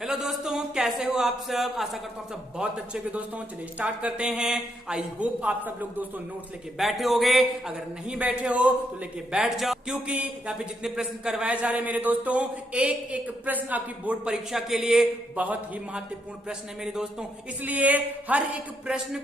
Hello दोस्तों, कैसे हो आप सब। आशा करता हूँ आप सब बहुत अच्छे हो दोस्तों। चलिए स्टार्ट करते हैं। आई होप आप सब लोग दोस्तों नोट्स लेके बैठे होगे। अगर नहीं बैठे हो तो लेके बैठ जाओ, क्योंकि यहाँ पे जितने प्रश्न करवाए जा रहे हैं मेरे दोस्तों, एक एक प्रश्न आपकी बोर्ड परीक्षा के लिए बहुत ही महत्वपूर्ण प्रश्न है मेरे दोस्तों। इसलिए हर एक प्रश्न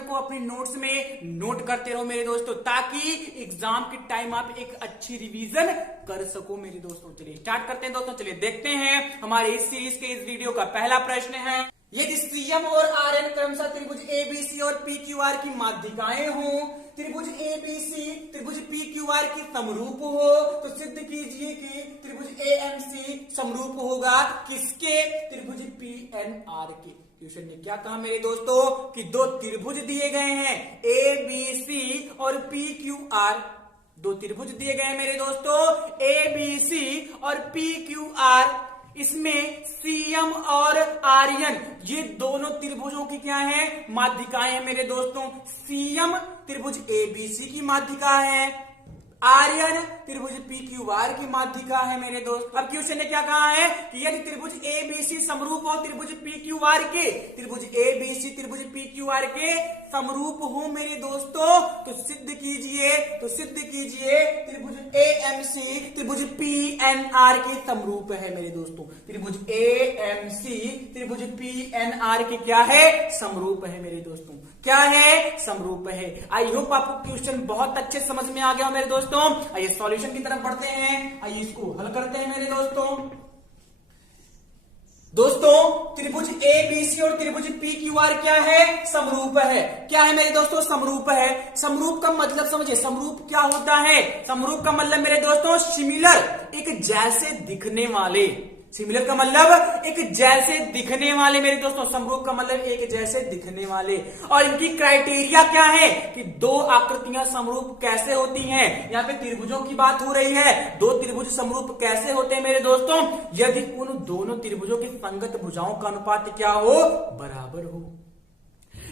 को अपनी नोट्स में नोट करते रहो मेरे दोस्तों, ताकि एग्जाम के टाइम आप एक अच्छी रिवीजन कर सको मेरे दोस्तों। चलिए स्टार्ट करते हैं दोस्तों। चलिए देखते हैं हमारे इस सीरीज के इस वीडियो का पहला प्रश्न है। यदि सीएम और आरएन क्रमशः त्रिभुज एबीसी और पीक्यूआर की माध्यिकाएं हों, त्रिभुज एबीसी त्रिभुज पीक्यूआर की समरूप हो, तो सिद्ध कीजिए कि त्रिभुज एएमसी समरूप होगा किसके? त्रिभुज पीएनआर के। क्वेश्चन ने क्या कहा मेरे दोस्तों कि दो त्रिभुज दिए गए हैं एबीसी और पीक्यूआर। दो त्रिभुज दिए गए हैं मेरे दोस्तों एबीसी और पीक्यूआर। इसमें सीएम और आर्यन ये दोनों त्रिभुजों की क्या है? माध्यिकाएं हैं मेरे दोस्तों। सीएम त्रिभुज एबीसी की माध्यिका है, आर्यन त्रिभुज पीक्यूआर की माध्यिका है मेरे दोस्त। अब क्वेश्चन ने क्या कहा है कि यदि त्रिभुज एबीसी समरूप हो त्रिभुज पीक्यूआर के, त्रिभुज एबीसी त्रिभुज पीक्यूआर के समरूप हो मेरे दोस्तों, तो सिद्ध कीजिए त्रिभुज एएमसी त्रिभुज पीएनआर के समरूप है मेरे दोस्तों। त्रिभुज एएमसी त्रिभुज पीएनआर के क्या है? समरूप है मेरे दोस्तों। क्या है? समरूप है। आई होप आपको क्वेश्चन बहुत अच्छे समझ में आ गया मेरे दोस्तों। आइए सॉल्यूशन की तरफ बढ़ते हैं। आइए इसको हल करते हैं मेरे दोस्तों त्रिभुज एबीसी और त्रिभुज पीक्यूआर क्या है? समरूप है। क्या है मेरे दोस्तों? समरूप है। समरूप का मतलब समझिए, समरूप क्या होता है? समरूप का मतलब मेरे दोस्तों सिमिलर, एक जैसे दिखने वाले। सिमिलर का मतलब एक जैसे दिखने वाले मेरे दोस्तों। समरूप का मतलब एक जैसे दिखने वाले। और इनकी क्राइटेरिया क्या है कि दो आकृतियां समरूप कैसे होती हैं? यहाँ पे त्रिभुजों की बात हो रही है। दो त्रिभुज समरूप कैसे होते हैं मेरे दोस्तों? यदि उन दोनों त्रिभुजों की संगत भुजाओं का अनुपात क्या हो? बराबर हो।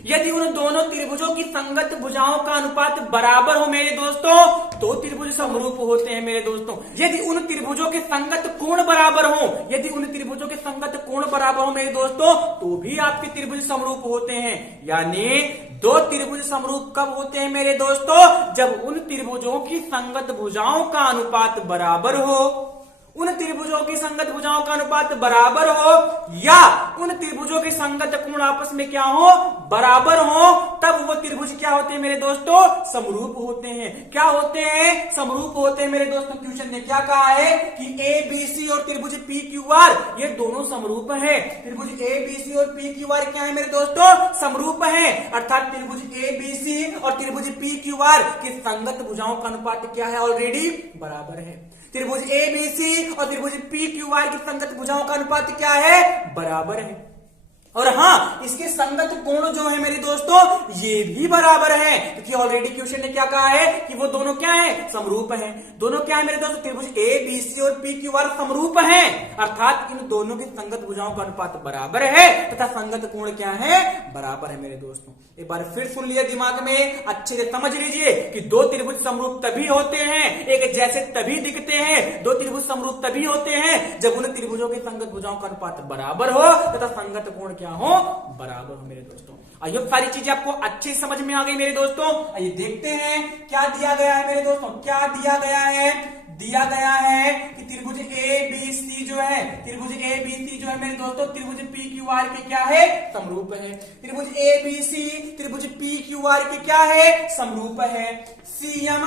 यदि उन दोनों त्रिभुजों की संगत भुजाओं का अनुपात बराबर हो मेरे दोस्तों, तो त्रिभुज समरूप होते हैं मेरे दोस्तों। यदि उन त्रिभुजों के संगत कोण बराबर हो, यदि उन त्रिभुजों के संगत कोण बराबर हो मेरे दोस्तों, तो भी आपके त्रिभुज समरूप होते हैं। यानी दो त्रिभुज समरूप कब होते हैं मेरे दोस्तों? जब उन त्रिभुजों की संगत भुजाओं का अनुपात बराबर हो, उन त्रिभुजों की संगत भुजाओं का अनुपात बराबर हो, या उन त्रिभुजों के संगत कोण आपस में क्या हो? बराबर हो, तब वो त्रिभुज क्या होते हैं मेरे दोस्तों? समरूप होते हैं। क्या होते हैं? समरूप होते हैं मेरे दोस्तों। क्वेश्चन ने क्या कहा है कि एबीसी और त्रिभुज पीक्यूआर ये दोनों समरूप है। त्रिभुज एबीसी और पीक्यूआर क्या है मेरे दोस्तों? समरूप है। अर्थात त्रिभुज एबीसी और त्रिभुज पीक्यूआर की संगत भुजाओं का अनुपात क्या है? ऑलरेडी बराबर है। त्रिभुज एबीसी और त्रिभुज पीक्यूआर की संगत भुजाओं का अनुपात क्या है? बराबर है। और हाँ, इसके संगत कोण जो है मेरे दोस्तों ये भी बराबर है, क्योंकि ऑलरेडी क्वेश्चन ने क्या कहा है कि वो दोनों क्या है? समरूप हैं। दोनों क्या है मेरे दोस्तों? त्रिभुज एबीसी और पीक्यूआर समरूप हैं। अर्थात इन दोनों की संगत भुजाओं का अनुपात बराबर है तथा संगत कोण क्या है? बराबर है मेरे दोस्तों। एक बार फिर सुन लिया दिमाग में, अच्छे से समझ लीजिए कि दो त्रिभुज समरूप तभी होते हैं, एक जैसे तभी दिखते हैं। दो त्रिभुज समरूप तभी होते हैं जब उन त्रिभुजों की संगत भुजाओं का अनुपात बराबर हो तथा संगत कोण क्या हो? बराबर हो मेरे दोस्तों। आइए सारी चीजें आपको अच्छे समझ में आ गई मेरे दोस्तों। आइए देखते हैं क्या दिया गया है मेरे दोस्तों। क्या दिया गया है? दिया गया है कि त्रिभुज एबीसी जो है, त्रिभुज एबीसी जो है मेरे दोस्तों त्रिभुज पीक्यूआर के क्या है? समरूप है। त्रिभुज एबीसी त्रिभुज पीक्यूआर के क्या है? समरूप है। सीएम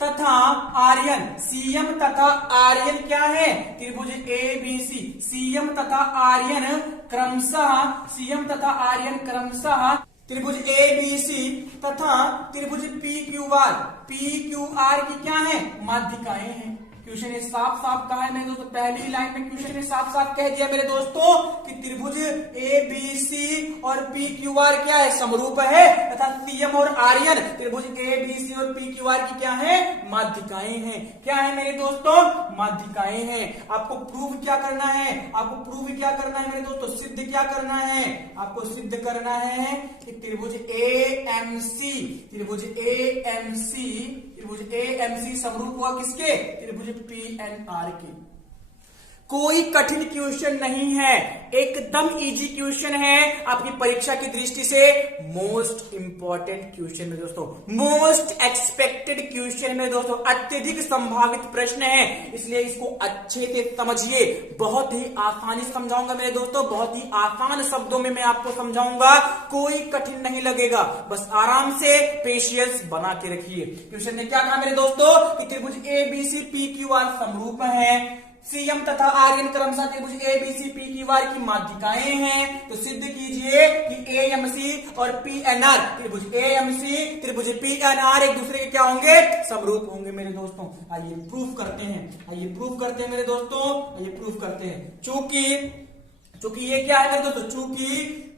तथा आर्यन, सीएम तथा आर्यन क्या है? त्रिभुज एबीसी सीएम तथा आर्यन क्रमशः, सीएम तथा आर्यन क्रमशः त्रिभुज एबीसी तथा त्रिभुज पीक्यूआर, पीक्यूआर की क्या है? माध्यिकाएं हैं। क्वेश्चन ने साफ साफ कहा है मेरे दोस्तों, पहली लाइन में क्वेश्चन ने साफ साफ कह दिया मेरे दोस्तों कि त्रिभुज एबीसी और पीक्यूआर क्या है? समरूप है तथा सीएम और आर्यन त्रिभुज एबीसी और पीक्यूआर की क्या है? माध्यिकाएं हैं। क्या है मेरे दोस्तों? माध्यिकाएं हैं। आपको प्रूव क्या करना है? आपको प्रूव क्या करना है मेरे दोस्तों? सिद्ध क्या करना है? आपको सिद्ध करना है कि त्रिभुज एएमसी, त्रिभुज एएमसी, त्रिभुज एएमसी समरूप हुआ किसके? त्रिभुज पीएनआर के। कोई कठिन क्वेश्चन नहीं है, एकदम इजी क्वेश्चन है आपकी परीक्षा की दृष्टि से। मोस्ट इंपॉर्टेंट क्वेश्चन में दोस्तों, मोस्ट एक्सपेक्टेड क्वेश्चन में दोस्तों, अत्यधिक संभावित प्रश्न है, इसलिए इसको अच्छे से समझिए। बहुत ही आसानी से समझाऊंगा मेरे दोस्तों, बहुत ही आसान शब्दों में मैं आपको समझाऊंगा, कोई कठिन नहीं लगेगा, बस आराम से पेशियंस बना के रखिए। क्वेश्चन ने क्या कहा मेरे दोस्तों कि त्रिभुज एबीसी पी क्यू आर समरूप है, सीएम तथा आर्यन क्रमशः त्रिभुज एबीसी पी क्यू आर की माध्यिकाएं हैं, तो सिद्ध कीजिए कि एएमसी और पीएनआर, त्रिभुज एएमसी त्रिभुज पीएनआर एक दूसरे के क्या होंगे, समरूप होंगे मेरे दोस्तों। आइए प्रूफ करते हैं, मेरे दोस्तों, आइए प्रूफ करते हैं। चूंकि ये क्या है मेरे दोस्तों, चूंकि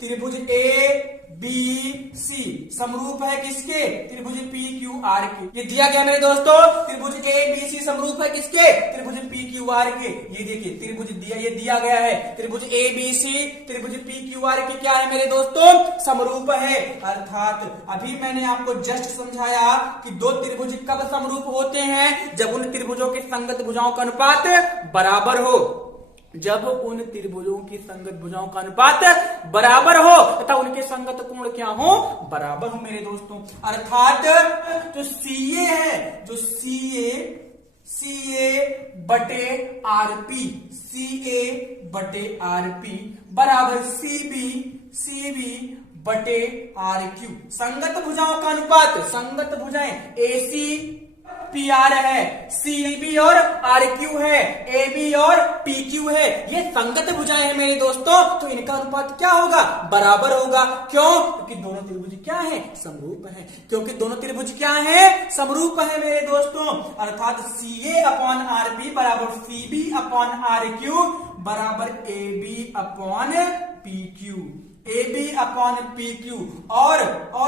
त्रिभुज ए बी सी समरूप है किसके, त्रिभुज पी क्यू आर के। ये दिया गया मेरे दोस्तों, त्रिभुज ए बी सी समरूप है किसके, त्रिभुज पी क्यू आर के। ये देखिए त्रिभुज ये दिया गया है, त्रिभुज ए बी सी त्रिभुज पी क्यू आर के क्या है मेरे दोस्तों, समरूप है। अर्थात अभी मैंने आपको जस्ट समझाया कि दो त्रिभुज कब समरूप होते हैं, जब उन त्रिभुजों के संगत भुजाओं का अनुपात बराबर हो, जब उन त्रिभुजों की संगत भुजाओं का अनुपात बराबर हो तथा उनके संगत कोण क्या हो, बराबर हो मेरे दोस्तों। अर्थात जो सीए है, जो सीए बटे आरपी, सीए बटे आरपी बराबर सीबी बटे आर क्यू। संगत भुजाओं का अनुपात, संगत भुजाएं एसी पी आर है, सीबी और आर क्यू है, ए बी और पी क्यू है, ये संगत भुजाएं हैं मेरे दोस्तों, तो इनका अनुपात क्या होगा, बराबर होगा। क्यों, क्योंकि दोनों त्रिभुज क्या है, समरूप है, क्योंकि दोनों त्रिभुज क्या है, समरूप है मेरे दोस्तों। अर्थात C A upon R B बराबर C B upon R Q बराबर A B upon P Q, A B upon P Q. और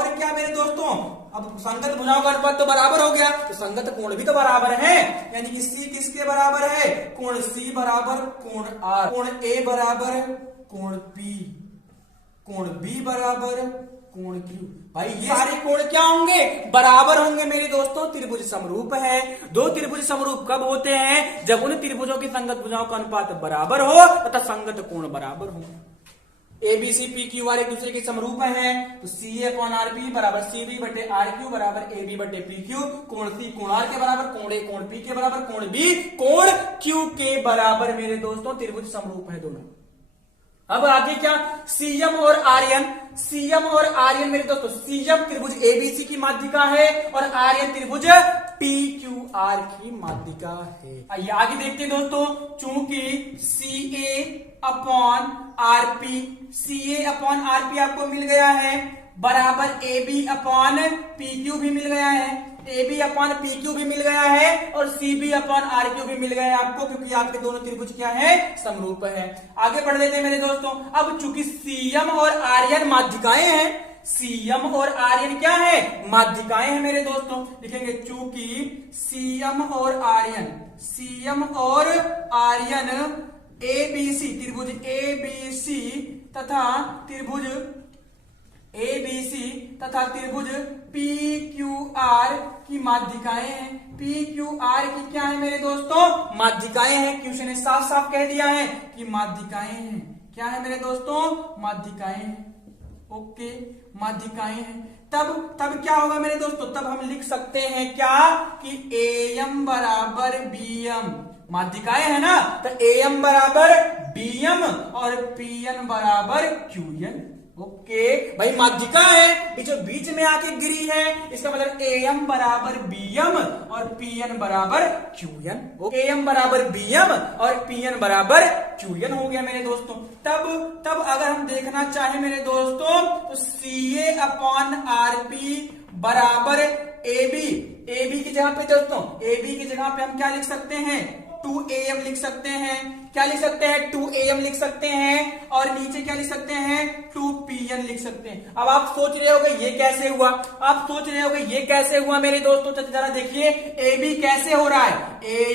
क्या मेरे दोस्तों, अब संगत भुजाओं का अनुपात तो बराबर हो गया, तो संगत कोण भी तो बराबर है, यानी कि सी किसके बराबर है, कोण सी बराबर कोण आर, कोण ए बराबर कोण पी, कोण बी बराबर कोण क्यू। भाई ये सारे कोण क्या होंगे, बराबर होंगे मेरे दोस्तों। त्रिभुज समरूप है। दो त्रिभुज समरूप कब होते हैं, जब उन त्रिभुजों की संगत भुजाओं का अनुपात बराबर हो तथा संगत कोण बराबर हो। A B C P Q R एक दूसरे के समरूप है, तो C A upon R P बराबर सी बी बटे आर क्यू बराबर ए बी बटे पी क्यू। कोण सी कोण आर के बराबर, कोण ए कोण पी के बराबर, कोण बी कोण क्यू के बराबर मेरे दोस्तों। त्रिभुज समरूप है दोनों। अब आगे क्या, सीएम और आर्यन, सीएम और आर्यन मेरे दोस्तों, सीएम त्रिभुज एबीसी की माध्यिका है और आर्यन त्रिभुज पी क्यू आर की माध्यिका है। आइए आगे देखते हैं दोस्तों। चूंकि C A upon RP, C A upon RP आपको मिल गया है, बराबर A B upon P Q भी मिल गया है, A B upon P Q भी मिल गया है और C B upon R Q भी मिल गया है आपको, क्योंकि आपके दोनों त्रिभुज क्या है, समरूप है। आगे बढ़ लेते हैं मेरे दोस्तों। अब चूंकि सीएम और आर्यन माध्यिकाएं हैं, सीएम और आर्यन क्या है, माध्यिकाएं हैं मेरे दोस्तों, लिखेंगे चूंकि सीएम और आर्यन, सीएम और आर्यन एबीसी, त्रिभुज एबीसी तथा त्रिभुज एबीसी तथा त्रिभुज पी क्यू आर की माध्यिकाएं हैं। पी क्यू आर की क्या है मेरे दोस्तों, माध्यिकाएं हैं। क्वेश्चन ने साफ साफ कह दिया है कि माध्यिकाएं हैं। क्या है मेरे दोस्तों, माध्यिकाएं हैं। ओके, माध्यिकाएं हैं। तब क्या होगा मेरे दोस्तों, तब हम लिख सकते हैं क्या कि एम बराबर बी एम, माध्यिकाएं है ना, तो एम बराबर bm और pn बराबर qn। ओके भाई, माध्यिका है जो बीच में आके गिरी है, इसका मतलब am बराबर bm और pn बराबर qn। am बराबर bm और pn बराबर qn हो गया मेरे दोस्तों। तब अगर हम देखना चाहे मेरे दोस्तों तो ca अपॉन rp बराबर ab, ab की जगह पे दोस्तों, ab की जगह पे हम क्या लिख सकते हैं, 2am लिख सकते हैं। क्या लिख सकते हैं, 2am लिख सकते हैं और नीचे क्या लिख सकते हैं, 2pn लिख सकते हैं। अब आप सोच रहे होगे ये कैसे हुआ, आप सोच रहे होगे ये कैसे हुआ मेरे दोस्तों, तो जरा देखिए ab कैसे हो रहा है,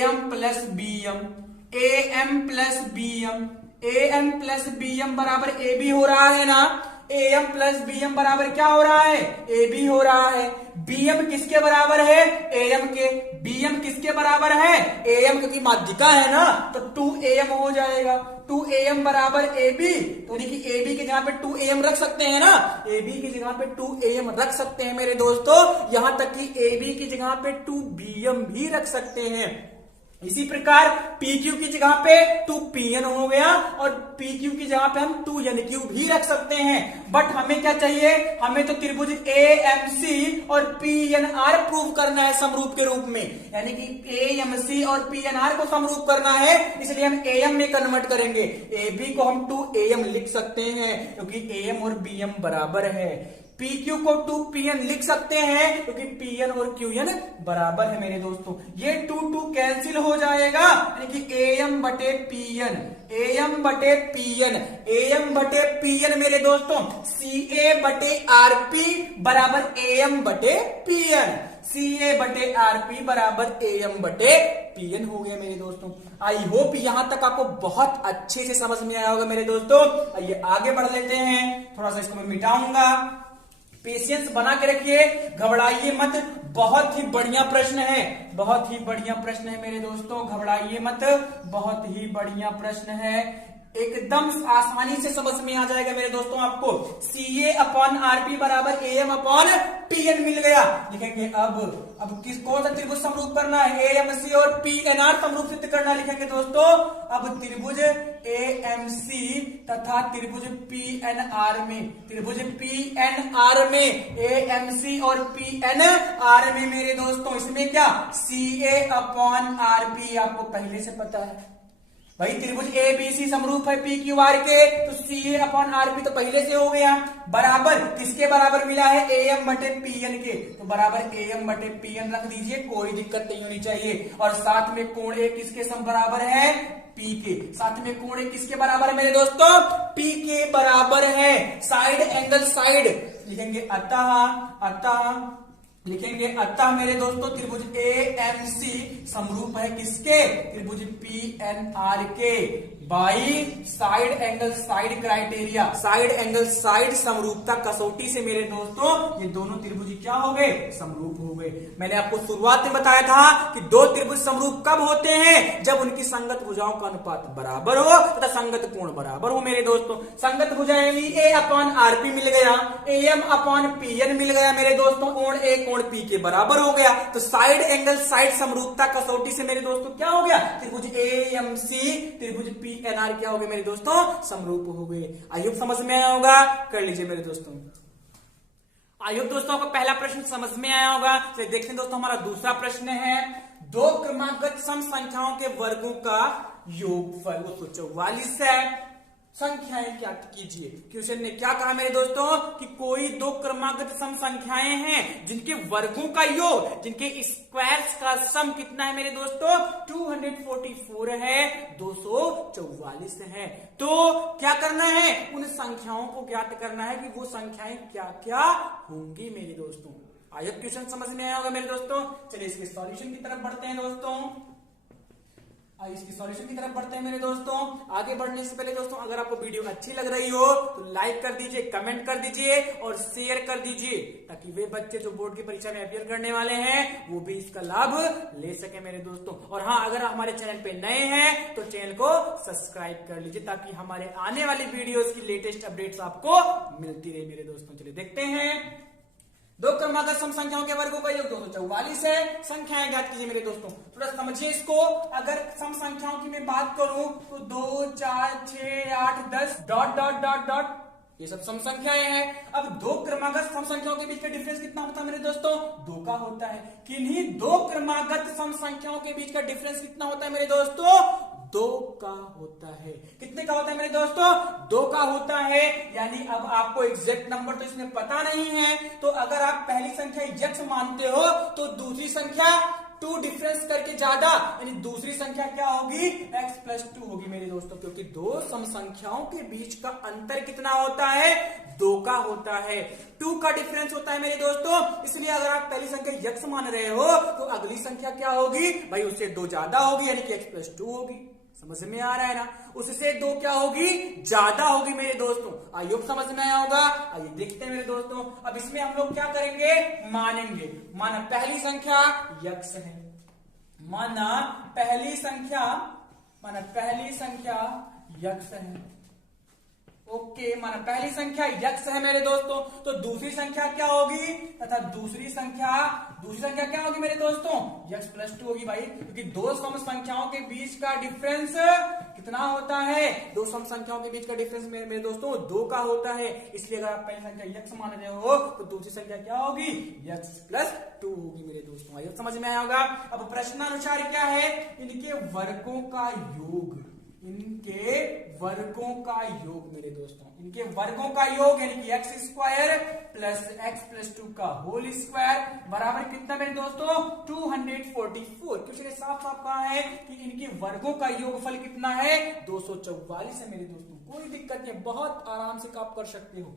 am plus bm, am plus bm, am plus bm बराबर ab हो रहा है ना। एम प्लस बीएम बराबर क्या हो रहा है, ए बी हो रहा है। बीएम किसके बराबर है, एम के। बीएम किसके बराबर है, एम, क्योंकि माध्यिका है ना, तो 2am हो जाएगा। 2am बराबर ए बी, तो देखिए ए बी की जगह पे 2am रख सकते हैं ना, ए बी की जगह पे 2am रख सकते हैं मेरे दोस्तों। यहां तक कि ए बी की जगह पे 2bm भी रख सकते हैं। इसी प्रकार PQ की जगह पे 2PN हो गया और PQ की जगह पे हम 2NQ भी रख सकते हैं। बट हमें क्या चाहिए, हमें तो त्रिभुज AMC और PNR प्रूव करना है समरूप के रूप में, यानी कि AMC और PNR को समरूप करना है, इसलिए हम AM में कन्वर्ट करेंगे। AB को हम 2AM लिख सकते हैं क्योंकि AM और BM बराबर है। PQ को 2PN लिख सकते हैं क्योंकि PN और QN बराबर है मेरे दोस्तों। ये 2 कैंसिल हो जाएगा, यानी कि AM बटे PN, AM बटे PN, AM बटे PN मेरे दोस्तों। CA बटे RP बराबर AM बटे PN, CA बटे RP बराबर AM बटे PN हो गया मेरे दोस्तों। आई होप यहां तक आपको बहुत अच्छे से समझ में आया होगा मेरे दोस्तों। आइए आगे बढ़ लेते हैं, थोड़ा सा इसको मैं मिटाऊंगा। पेशेंस बना के रखिए, घबराइए मत, बहुत ही बढ़िया प्रश्न है, बहुत ही बढ़िया प्रश्न है मेरे दोस्तों, घबराइए मत, बहुत ही बढ़िया प्रश्न है, एकदम आसानी से समझ में आ जाएगा मेरे दोस्तों आपको। CA अपॉन RP बराबर AM अपॉन PN मिल गया। लिखेंगे अब किस कौन सा त्रिभुज समरूप करना है, AMC और PNR समरूप सिद्ध करना। लिखेंगे दोस्तों अब त्रिभुज AMC तथा त्रिभुज PNR में, त्रिभुज PNR में AMC और PNR में मेरे दोस्तों, इसमें क्या CA अपॉन RP आपको पहले से पता है भाई, त्रिभुज ABC समरूप है PQR के, तो CA अपॉन RP तो पहले से हो गया। बराबर किसके बराबर मिला है, AM बटे PN के, तो बराबर AM बटे PN रख दीजिए, कोई दिक्कत नहीं होनी चाहिए। और साथ में कोण A किसके सम बराबर है, P के। साथ में कोण A किसके बराबर है मेरे दोस्तों, P के बराबर है। साइड एंगल साइड लिखेंगे अतः लिखेंगे अतः मेरे दोस्तों त्रिभुज AMC समरूप है किसके, त्रिभुज PNR के, by side angle side criteria, side angle side समरूपता कसौटी से मेरे दोस्तों ये दोनों त्रिभुज क्या हो गए, समरूप हो गए। मैंने आपको शुरुआत में बताया था कि दो त्रिभुज समरूप कब होते हैं, जब उनकी संगत भुजाओं का अनुपात बराबर हो तथा संगत कोण बराबर हो मेरे दोस्तों। संगत भुजाएं A अपॉन RP मिल गया, AM अपॉन PN मिल गया मेरे दोस्तों, कोण A कोण P के बराबर हो गया। तो साइड एंगल साइड समरूपता कसौटी से मेरे दोस्तों क्या हो गया, त्रिभुज AMC त्रिभुज PNR क्या हो गए मेरे दोस्तों, समरूप हो गए। आई होप समझ में आया होगा, कर लीजिए मेरे दोस्तों। आई होप दोस्तों आपको पहला प्रश्न समझ में आया होगा। तो देखते हैं दोस्तों हमारा दूसरा प्रश्न है, दो क्रमागत सम संख्याओं के वर्गों का योगफल 244 है। संख्याएं क्या कीजिए, क्वेश्चन ने क्या कहा मेरे दोस्तों कि कोई दो क्रमागत सम संख्याएं हैं जिनके वर्गों का योग, जिनके स्क्वायर्स का सम कितना है मेरे दोस्तों, 244 है, 244 है। तो क्या करना है, उन संख्याओं को ज्ञात करना है कि वो संख्याएं क्या क्या होंगी मेरे दोस्तों। आइए क्वेश्चन समझ में आया होगा मेरे दोस्तों। चलिए इसके सॉल्यूशन की तरफ बढ़ते हैं दोस्तों, इसकी सॉल्यूशन की तरफ बढ़ते हैं मेरे दोस्तों। आगे बढ़ने से पहले दोस्तों अगर आपको वीडियो अच्छी लग रही हो तो लाइक कर दीजिए, कमेंट कर दीजिए और शेयर कर दीजिए, ताकि वे बच्चे जो बोर्ड की परीक्षा में अपियर करने वाले हैं वो भी इसका लाभ ले सके मेरे दोस्तों। और हाँ, अगर आप हमारे चैनल पे नए हैं तो चैनल को सब्सक्राइब कर लीजिए, ताकि हमारे आने वाली वीडियोस की लेटेस्ट अपडेट्स आपको मिलती रहे मेरे दोस्तों। चलिए देखते हैं, दो क्रमागत सम संख्याओं के वर्गों का योग 244 है। संख्याएं ज्ञात कीजिए मेरे दोस्तों। थोड़ा समझिए इसको, अगर सम संख्याओं की मैं बात करूं तो 2, 4, 6, 8, 10 डॉट डॉट डॉट डॉट ये सब सम संख्याएं हैं। अब दो क्रमागत सम संख्याओं के बीच का डिफरेंस कितना होता है मेरे दोस्तों, 2 का होता है। किन्हीं दो क्रमागत सम संख्याओं के बीच का डिफरेंस कितना होता है मेरे दोस्तों, 2 का होता है। कितने का होता है मेरे दोस्तों, 2 का होता है। यानी अब आपको एग्जैक्ट नंबर तो इसमें पता नहीं है, तो अगर आप पहली संख्या एग्जैक्ट मानते हो तो दूसरी संख्या 2 डिफरेंस करके ज्यादा, यानी दूसरी संख्या क्या होगी, x प्लस 2 होगी मेरे दोस्तों, क्योंकि दो सम संख्याओं के बीच का अंतर कितना होता है, 2 का होता है। 2 का डिफरेंस होता है मेरे दोस्तों, इसलिए अगर आप पहली संख्या x मान रहे हो तो अगली संख्या क्या होगी भाई, उससे 2 ज्यादा होगी, यानी कि x प्लस 2 होगी। समझ में आ रहा है ना, उससे 2 क्या होगी, ज्यादा होगी मेरे दोस्तों। आई होप समझ में आया होगा। आइए देखते हैं मेरे दोस्तों, अब इसमें हम लोग क्या करेंगे, मानेंगे। माना पहली संख्या यक्स है, माना पहली संख्या यक्स है। ओके, माना पहली संख्या यक्स है मेरे दोस्तों, तो दूसरी संख्या क्या होगी, तथा दूसरी संख्या क्या होगी मेरे दोस्तों, यक्स प्लस 2 होगी भाई, क्योंकि दो सम संख्याओं के बीच का डिफरेंस कितना होता है, दो सम संख्याओं के बीच का डिफरेंस मेरे दोस्तों 2 का होता है। इसलिए अगर आप पहली संख्या यक्स मान रहे हो तो दूसरी संख्या क्या होगी, यक्स प्लस 2 होगी मेरे दोस्तों। आइए समझ में आया होगा। अब प्रश्नानुसार क्या है, इनके वर्गों का योग, इनके वर्गों का योग मेरे दोस्तों, इनके वर्गों का योग यानी कि x square plus x plus 2 का होल स्क्वायर बराबर कितना मेरे दोस्तों, 244। क्वेश्चन ने साफ साफ कहा है कि इनके वर्गों का योगफल कितना है, 244 है मेरे दोस्तों। कोई दिक्कत नहीं, बहुत आराम से आप कर सकते हो।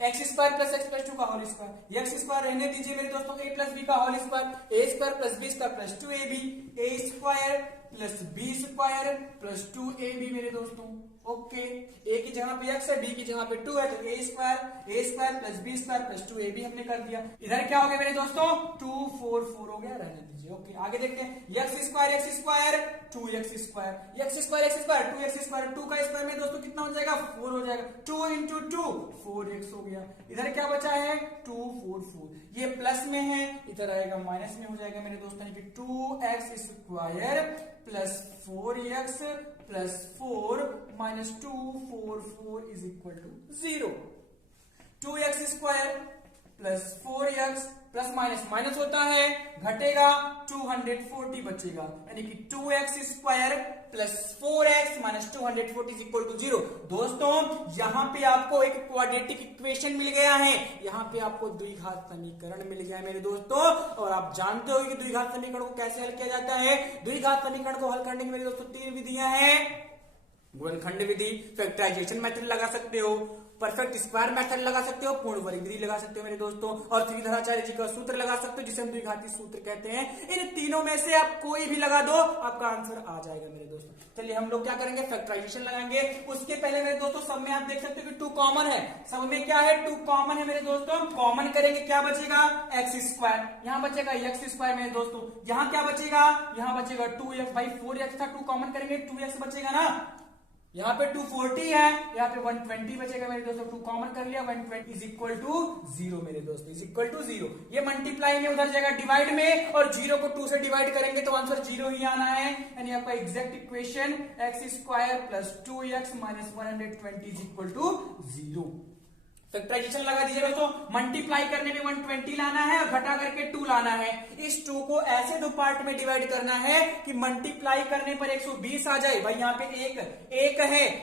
X square plus x plus 2 का होल स्क्वायर, एक्स स्क्वायर रहने दीजिए मेरे दोस्तों, ए प्लस बी का whole square, A square plus B square plus 2ab, A square plus B square plus 2ab मेरे दोस्तों। ओके, ए की जगह पे एक्स है, बी की जगह पे 2 है, तो A square plus B square plus 2ab हमने कर दिया। इधर क्या हो गया मेरे दोस्तों, 244 हो गया, रहने दीजिए। ओके, आगे देखते हैं, x square 2x square, x square 2x square, 2 का स्क्वायर में दोस्तों कितना हो जाएगा, 4 हो जाएगा, 2 इंटू 2 4x हो गया। इधर क्या बचा है, 244, ये प्लस में है, इधर आएगा माइनस में हो जाएगा मेरे दोस्तों, यानी कि 2x square plus 4x plus 4 minus 244 is equal to 0। 2x square plus 4x plus minus minus होता है, घटेगा, 240 बचेगा, यानी कि 2x square plus 4x minus 240 is equal to 0। दोस्तों यहां पे आपको एक क्वाड्रेटिक इक्वेशन मिल गया है, यहां पे आपको द्विघात समीकरण मिल गया है मेरे दोस्तों। और आप जानते हो कि द्विघात समीकरण को कैसे हल किया जाता है। द्विघात समीकरण को हल करने की मेरे दोस्तों 3 विधियां हैं। गुणनखंड विधि, फैक्टराइजेशन मेथड लगा सकते हो, परफेक्ट स्क्वायर मेथड लगा सकते हो, पूर्ण वर्ग विधि लगा सकते हो मेरे दोस्तों, और त्रिविधाचार्य जी का सूत्र लगा सकते हो जिसे हम द्विघाती सूत्र कहते हैं। इन तीनों में से आप कोई भी लगा दो, आपका आंसर आ जाएगा मेरे दोस्तों। चलिए हम लोग क्या करेंगे, फैक्टराइजेशन लगाएंगे। उसके पहले मेरे दोस्तों सब में आप देख सकते हो कि 2 कॉमन है, सब में क्या है, 2 कॉमन है मेरे दोस्तों। कॉमन करेंगे, क्या बचेगा, एक्स स्क्वायर, यहाँ बचेगा एक्स स्क्वायर मेरे दोस्तों, यहाँ क्या बचेगा, यहाँ बचेगा 2x, भाई 4x था, 2 कॉमन करेंगे 2x बचेगा ना, यहाँ पे 240 है, यहाँ पे 120 बचेगा मेरे दोस्तों, 2 कॉमन कर लिया, 120 इज इक्वल टू 0 मेरे दोस्तों, इज इक्वल टू 0। ये मल्टीप्लाई में उधर जाएगा डिवाइड में, और 0 को 2 से डिवाइड करेंगे तो आंसर 0 ही आना है, यानी आपका exact equation X square plus 2x minus 120 is equal to 0। Factorization लगा दीजिए दोस्तों, मल्टीप्लाई करने में 120 लाना है और घटा करके 2 लाना है। इस 2 को ऐसे 2 पार्ट में डिवाइड करना है कि मल्टीप्लाई करने पर 120 आ जाए। भाई यहाँ पे एक है,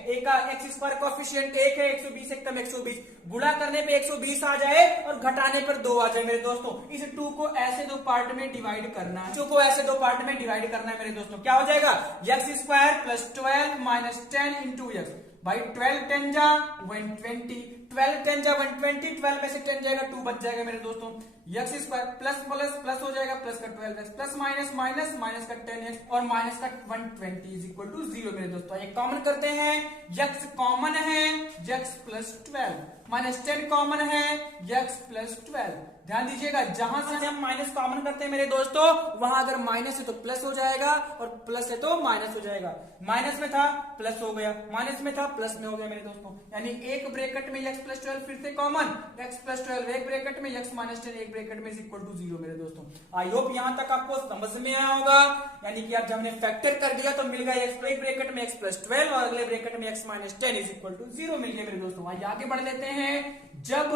एक का एक्स स्क्वायर कोएफिशिएंट 1 है, 120 एकदम 120, गुणा करने पे 120 आ जाए और घटाने पर 2 आ जाए मेरे दोस्तों। इस 2 को ऐसे 2 पार्ट में डिवाइड करना है, 2 को ऐसे 2 पार्ट में डिवाइड करना है मेरे दोस्तों। क्या हो जाएगा, x square plus 12 minus 10 into x, भाई 12 10 जा 120, 12 10 जा 120, 12 में से 10 जाएगा 2 बच जाएगा मेरे दोस्तों। X square plus plus plus हो जाएगा, प्लस का 12x plus minus minus minus का 10x और माइनस का 120 इज इक्वल टू 0 मेरे दोस्तों। ये कॉमन करते हैं, x कॉमन है, x प्लस 12 माइनस 10 कॉमन है, x प्लस 12। ध्यान दीजिएगा, जहां से हम माइनस कॉमन करते हैं मेरे दोस्तों, वहां अगर माइनस है तो प्लस हो जाएगा और प्लस है तो माइनस हो जाएगा। माइनस में था प्लस हो गया, माइनस में था प्लस में हो गया मेरे दोस्तों, यानी एक ब्रैकेट में x प्लस 12 फिर से कॉमन, x प्लस 12 एक ब्रैकेट में, x माइनस 10 एक ब्रैकेट में इज इक्वल टू 0 मेरे दोस्तों। आई होप यहां तक आपको समझ में आया होगा, यानी कि आप जब हमने फैक्टर कर दिया तो मिल गया एक ब्रैकेट में x प्लस 12 और अगले ब्रैकेट में x minus 10 is equal to 0 मिल गया मेरे दोस्तों। आइए आगे बढ़ लेते हैं। जब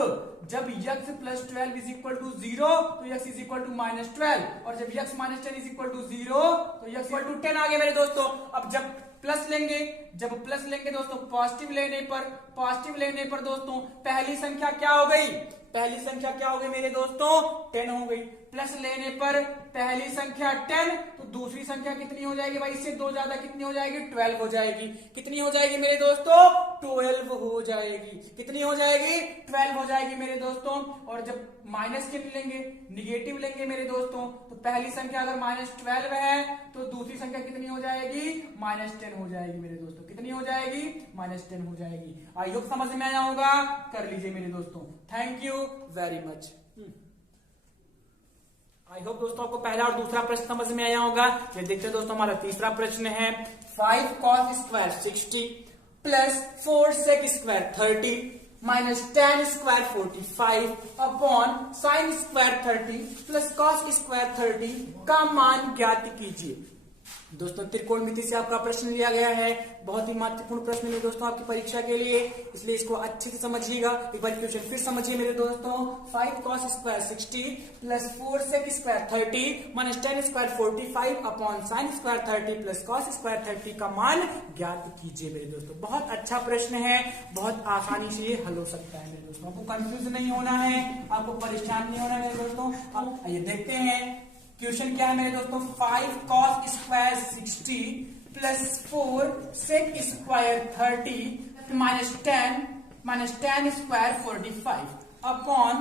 x plus 12 is equal to 0 तो x is equal to minus 12, और जब x minus 10 is equal to 0 तो x इक्वल टू 10 आ गया मेरे दोस्तों। अब जब प्लस लेंगे दोस्तों, पॉजिटिव लेने पर दोस्तों पहली संख्या क्या हो गई, मेरे दोस्तों 10 हो गई। प्लस लेने पर पहली संख्या 10 तो दूसरी संख्या कितनी हो जाएगी भाई, इससे 2 ज्यादा कितनी हो जाएगी, 12 हो जाएगी। कितनी हो जाएगी मेरे दोस्तों, 12 हो जाएगी। कितनी हो जाएगी, 12 हो जाएगी मेरे दोस्तों। और जब माइनस चिन्ह लेंगे, निगेटिव लेंगे मेरे दोस्तों, तो पहली संख्या अगर -12 है तो दूसरी संख्या कितनी हो जाएगी, -10 हो जाएगी मेरे दोस्तों। कितनी हो जाएगी, -10 हो जाएगी। आई होप समझ में आया होगा, कर लीजिए मेरे दोस्तों। Thank you very much. I hope दोस्तों आपको पहला और दूसरा प्रश्न समझ में आया होगा। ये देखते हैं दोस्तों, हमारा तीसरा प्रश्न है 5 cos square 60 plus 4 sec square 30 minus 10 square 45 upon sine square 30 plus cos square 30 का मान ज्ञात कीजिए। दोस्तों त्रिकोणमिति से आपका प्रश्न लिया गया है, बहुत ही महत्वपूर्ण प्रश्न है दोस्तों आपकी परीक्षा के लिए, इसलिए इसको अच्छे से समझिएगा। एक बार क्वेश्चन फिर समझिए मेरे दोस्तों। 5 cos square 60 plus 4 sec square 30 minus 10 square 45 upon sine square 30 plus cos square 30 का मान ज्ञात कीजिए मेरे दोस्तों। बहुत अच्छा प्रश्न है, बहुत आसानी से ये हल हो सकता है मेरे दोस्तों। आपको कंफ्यूज नहीं होना है, आपको परेशान नहीं होना है मेरे दोस्तों। अब आइए देखते हैं क्वेश्चन क्या है मेरे दोस्तों। 5 cos square 60 plus 4 sec square 30 minus 10 square 45 upon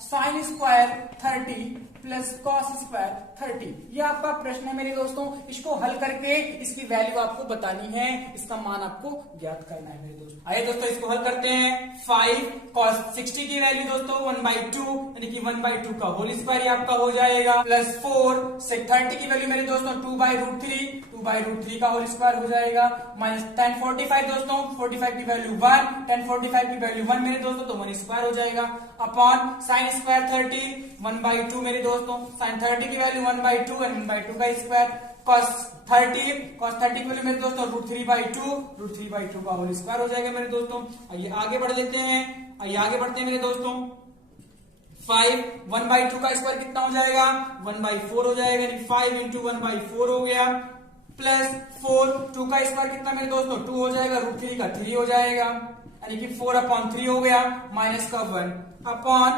sine square 30 plus cos square 30। ये आपका प्रश्न है मेरे दोस्तों। इसको हल करके इसकी वैल्यू आपको बतानी है, इसका मान आपको ज्ञात करना है मेरे दोस्तों। आइए दोस्तों इसको हल करते हैं। 5 cos 60 की वैल्यू दोस्तों 1/2 यानी कि 1/2 का होल स्क्वायर आपका हो जाएगा, प्लस 4 sec 30 की वैल्यू मेरे दोस्तों 2/√3 का होल स्क्वायर हो जाएगा, माइनस 10 45 दोस्तों 45 की वैल्यू 1, 10 45 की वैल्यू 1 मेरे दोस्तों, तो 1 स्क्वायर हो जाएगा, अपॉन साइन स्क्वायर 30 1/2 मेरे दोस्तों, साइन 30 की वैल्यू 1/2 एंड 1/2 का स्क्वायर, cos 30 की वैल्यू मेरे दोस्तों √3/2 का होल स्क्वायर हो जाएगा मेरे दोस्तों। आइए आगे बढ़ लेते हैं, मेरे दोस्तों। 5 1/2 का स्क्वायर कितना हो जाएगा, 1/4 हो जाएगा, यानी 5 × 1/4 हो गया, प्लस 4 2 का स्क्वायर कितना मेरे दोस्तों 2 हो जाएगा, √3 का 3 हो जाएगा, यानी कि 4/3 हो गया, माइनस का 1 अपॉन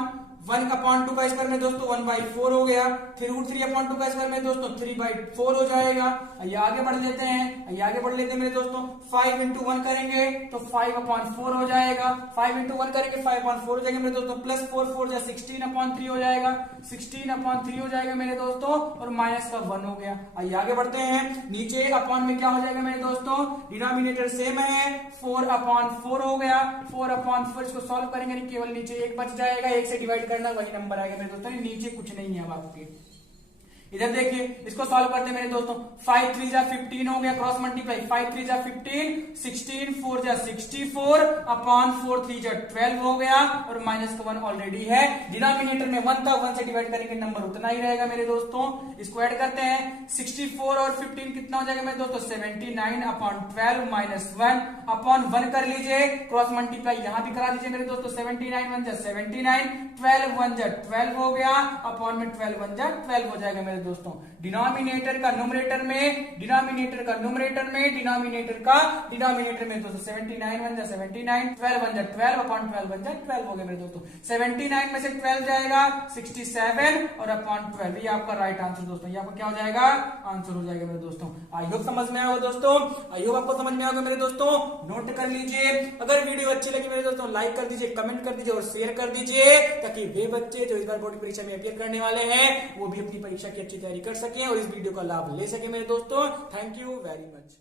1/2 का स्क्वायर में दोस्तों 1/4 हो गया, फिर √3/2 का स्क्वायर में दोस्तों 3/4 हो जाएगा। आइए आगे बढ़ लेते हैं, मेरे दोस्तों। 5 × 1 करेंगे तो 5/4 हो जाएगा, 5 × 1 करेंगे 5/4 हो जाएगा मेरे दोस्तों, प्लस 4 जा 16/3 हो जाएगा, 16/3 हो जाएगा मेरे दोस्तों, और माइनस का 1 हो गया। आइए आगे बढ़ते हैं, नीचे अपॉन में क्या हो जाएगा मेरे दोस्तों, डिनोमिनेटर सेम है, 4/4 हो गया, 4/4 इसको सॉल्व करेंगे, केवल नीचे 1 बच जाएगा, 1 से डिवाइड करना वही नंबर आएगा मेरे दोस्तों, नीचे कुछ नहीं है अब आपके। इधर देखिए इसको सॉल्व करते हैं मेरे दोस्तों। 5 3 जा 15 हो गया, क्रॉस मल्टीप्लाई, 5 3 जा 15, 16 4 जा 64 अपॉन 4 3 जा 12 हो गया, और माइनस का 1 ऑलरेडी है, डिनोमिनेटर में 1 था, 1 से डिवाइड करेंगे नंबर उतना ही रहेगा मेरे दोस्तों। इसको ऐड करते हैं, 64 और 15 कितना हो जाएगा मेरे दोस्तों 79/12 माइनस 1 अपॉन 1 कर लीजिए, क्रॉस मल्टीप्लाई यहां भी करा दीजिए मेरे दोस्तों, 79 1 जा 79, 12 1 जा 12 हो गया, अपॉन में 12 1 जा 12 हो जाएगा मेरे दोस्तों। डिनोमिनेटर का न्यूमरेटर में, डिनोमिनेटर का डिनोमिनेटर में दोस्तों 79 1 जा 79, 12 1 जा 12 अपॉन 12 1 जा 12 हो गया मेरे दोस्तों। 79 में से 12 जाएगा 67 और अपॉन 12, ये आपका राइट आंसर दोस्तों, ये आपका क्या हो जाएगा, आंसर हो जाएगा मेरे दोस्तों। आई होप समझ में आया दोस्तों, आई होप आपको समझ में आएगा मेरे दोस्तों। नोट कर लीजिए, अगर वीडियो अच्छी लगी मेरे दोस्तों लाइक कर दीजिए, कमेंट कर दीजिए और शेयर कर दीजिए, ताकि वे बच्चे जो इस बार बोर्ड परीक्षा में अपियर करने वाले हैं वो भी अपनी परीक्षा की अच्छी तैयारी कर सकें और इस वीडियो का लाभ ले सके मेरे दोस्तों। Thank you very much.